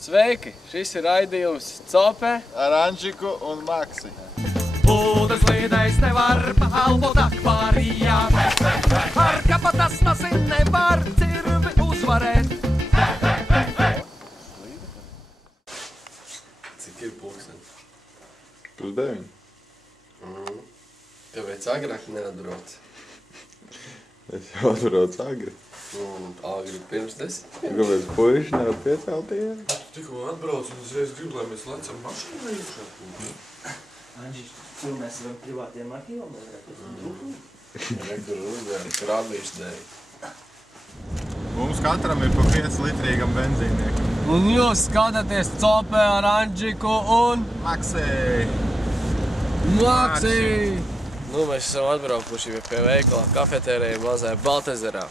Sveiki! Šis ir raidījums Cope ar Anžiku un Maksi. Ūdens līdais nevar paelpot akvārijā. Ar kapatas masin nevar cirvi uzvarēt. Cik ir pulksteni? Plus 9. Kāpēc agrāk neatbrauc? Es jau atbraucu agri. Agri pirms 10. Kāpēc puiši nevar piecelties? Tikko atbrauc un uzreiz grib, lai mēs lecam mašīnu iekšā. Anģis, filmēs ar privātiem arhīvam? Rekur uzvērt, rādīšu dēļ. Mums katram ir pa 5 litrīgam benzīniekam. Un jūs skatāties Cope ar Anžiku un Maksi! Maksi! Nu, mēs esam atbraukuši pie veikala kafetērija mazajā Baltezerā.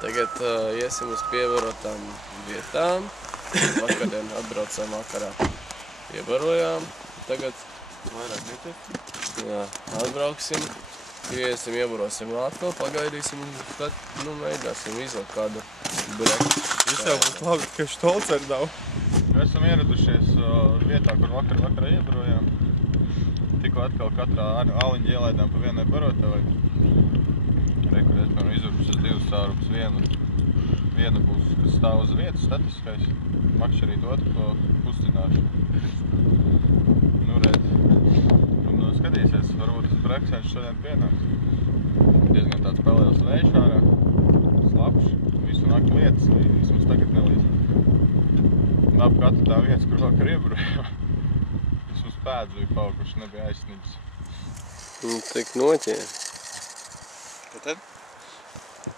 Tagad iesim uz piebarotām vietām. Vakardien atbraucām vakarā. Piebarojām. Tagad Vairāk netiek? jā, atbrauksim. Iesim, iebarosim atkal, pagaidīsim un tad, mēģināsim izvilkt kādu breku. Jūs jau mums labi, ka štolcer nav. Mēs esam ieradušies vietā, kur vakarā iebarojām. Tikko atkal katrā aliņa ielaidām pa vienai barotavai. Rekur, esam izurbušies 2 sārumus. Viena būs, kas stāv uz vietas, statiskais. Makšķerīt otru, ko kustināšu. Nu, redz. Un skatīsies, varbūt tas breksēns šodien pienāks. Diezgan tāds pelējos vējš ārā. Slapš. Visu nakti lietas, vismaz tagad nelīdz. Un ap katru tā vietas, kur vakar iebarojām. Vismaz pēdus bija paukuši, nebija aizsniģis. Nu, cik noķēri? Ko tad?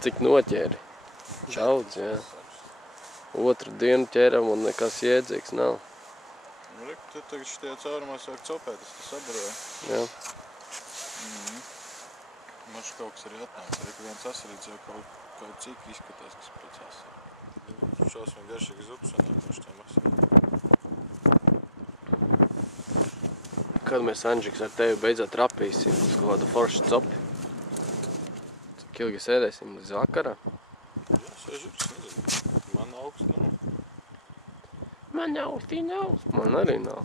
Cik noķēri? Daudz, jā. Otru dienu ķēram un nekas jēdzīgs nav. Nu, reku, tad tagad šitie caurumā sāk copēt, tas sabaroja. Jā. Maš kaut kas arī atnāca. Reku viens asarīts jau kaut cik izskatās, kas pēc asarīts. Šausmīgi garšīgi zupas un tad paši tiem asarīts. Kad mēs, Anžiks, ar tevi beidzot rapīsim uz kaut kādu foršu copi? Cik ilgi sēdēsim līdz vakarā? Jā, sēžuks, nezinu. Man augsts nav. Man augstī nav. Man arī nav.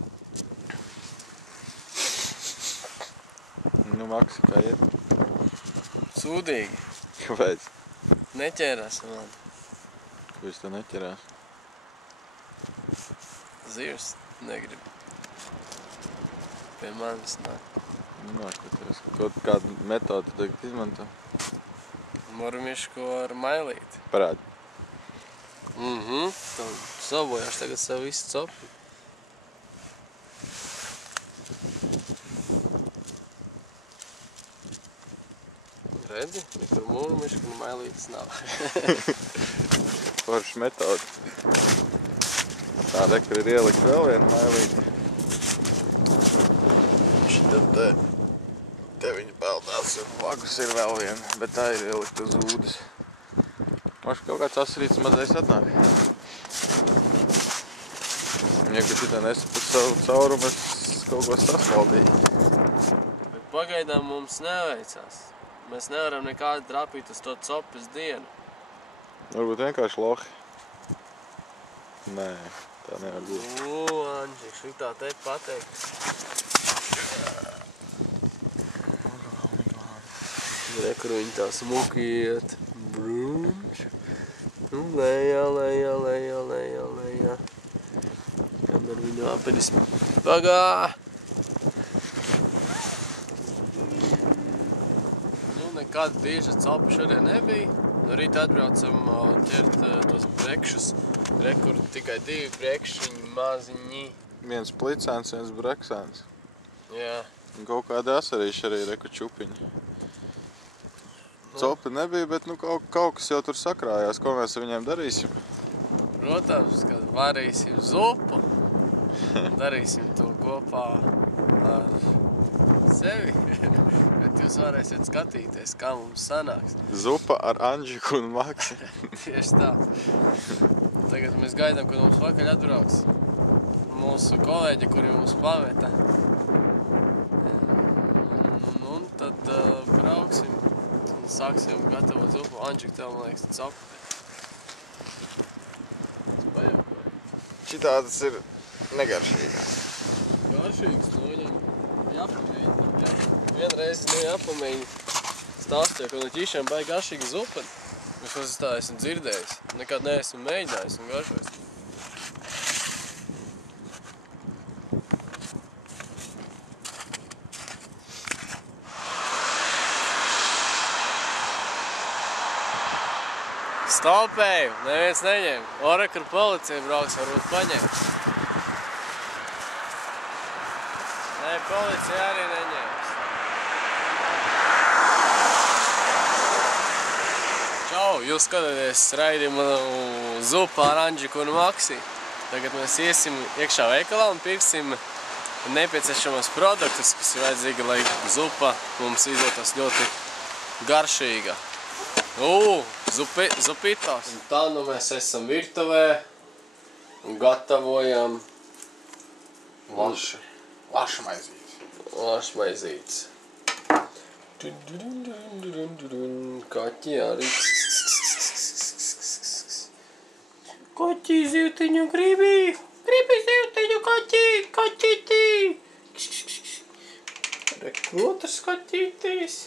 Nu, Maksi, kā iet? Sūdīgi. Kāpēc? Neķērās man. Kāpēc tev neķerās? Zivs negrib. Pie manis nāk. Nu, nākoties. Kaut kādu metodu tagad izmanto? Mormišku ar mailīti. Parādi. Tad sabojāšu tagad savu visu copi. Redzi? Nekur mormišku un mailītes nav. Forša metoda. Tā, rekur ir ielikt vēl vienu mailīti. Šitam te viņa peldās un blakus ir vēl viena, bet tā ir ielikt uz ūdes. Maš kaut kāds asarīts mazais atnāk. Ja, ka šitā nesaput savu caurumu, es kaut ko sasmaldīju. Bet pagaidām mums neveicās. Mēs nevaram nekādi trapīt uz to copes dienu. Varbūt vienkārši lohi. Nē, tā nevar būt. Anģik, šitā te pateikt. Rekur viņi tā smuki iet. Brunč. Nu, lejā. Kamēr viņu apenis pagā. Nu, nekāda bieža copa šodien nebija. No rīta atbraucam ķert tos brekšus. Rekur tikai 2 brekšiņi maziņi. Viens plicēns, viens breksēns. Jā. Un kaut kādi asarīši arī reku čupiņi. Copi nebija, bet nu kaut kas jau tur sakrājās. Ko mēs ar viņiem darīsim? Protams, kad varīsim zupu. Darīsim to kopā ar sevi. Bet jūs varēsiet skatīties, kā mums sanāks. Zupa ar Anžiku un Maksi. Tieši tā. Tagad mēs gaidām, kad mums pakaļ atbrauks mūsu kolēģi, kuri mums pameta. Un tad sāksim gatavot zupu. Anģik, tev, man liekas, capu. Šitā tas ir negaršīgā. Garšīgs, nu viņam jāpamēģina. Vienreiz jāpamēģina stāstīja, ka no ķīšiem baigi garšīga zupa. Vismaz es tā esmu dzirdējis. Nekad neesmu mēģinājis un garšojis. Stopēju, neviens neņem. Orekra policija brauks, varbūt paņem. Nē, policija arī neņems. Čau, jūs skatāties raidījumu zupu ar Anģiku un Maksi. Tagad mēs iesim iekšā veikalā un pirksim nepieciešamos produktus, kas ir vajadzīgi, lai zupa mums izdotos ļoti garšīga. Zupitos. Un tā nu mēs esam virtuvē un gatavojam Laša maizītes. Lašmaizītes. Kaķi arī. Kaķi zivtiņu gribi. Gribi zivtiņu kaķi, kaķītī. Otrs kaķītīs.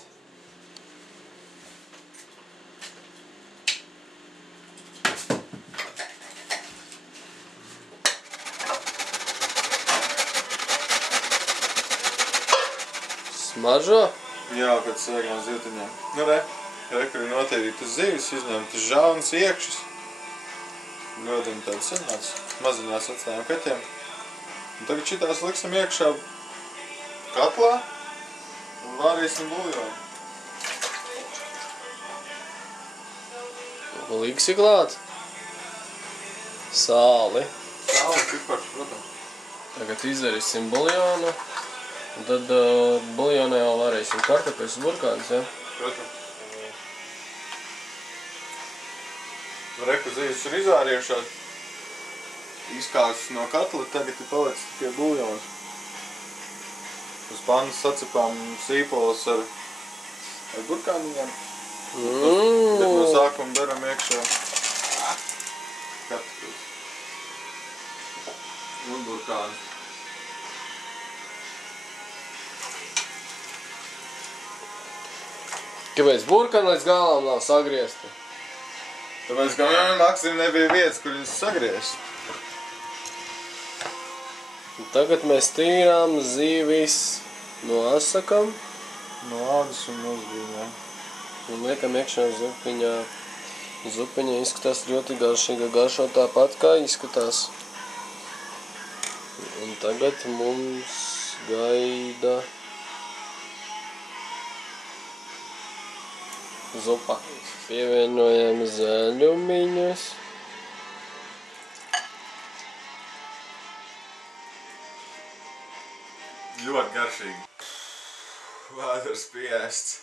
Smaržo? Jā, kad sēg no zivtiņām. Nu, re, kur ir noteikti zivis, izņemtas žaunas iekšas. Ļoti tāds sanāca. Maziņās atstājām kaķiem. Un tagad šitās liksim iekšā katlā un vārīsim buljonu. Liksi klāt. Sāli. Sāli, pipars, protams. Tagad izdarīsim buljonu. Un tad buljonā jau varēsim kartupes burkānus, ja? Protams. Reku zīves ir izvārījušās. Izkāstas no katla, tagad ir palicis tikai buljons. Uz pannas sacepām sīpolas ar burkāniņiem. Bet no sākuma beram iekšā kartupes. Un burkāni. Kāpēc burkani līdz galam nav sagriezti? Tāpēc, ka Maksim nebija vietas, kur viņus sagriez. Un tagad mēs tīrām zīvis no asakam. No ādas un uzbīņā. Un liekam iekšā zupiņā. Zupiņa izskatās ļoti garšīga, garšo tāpat kā izskatās. Un tagad mums gaida zupa. Pievienojam zaļumiņus. Ļoti garšīgi. Vēders pieēsts.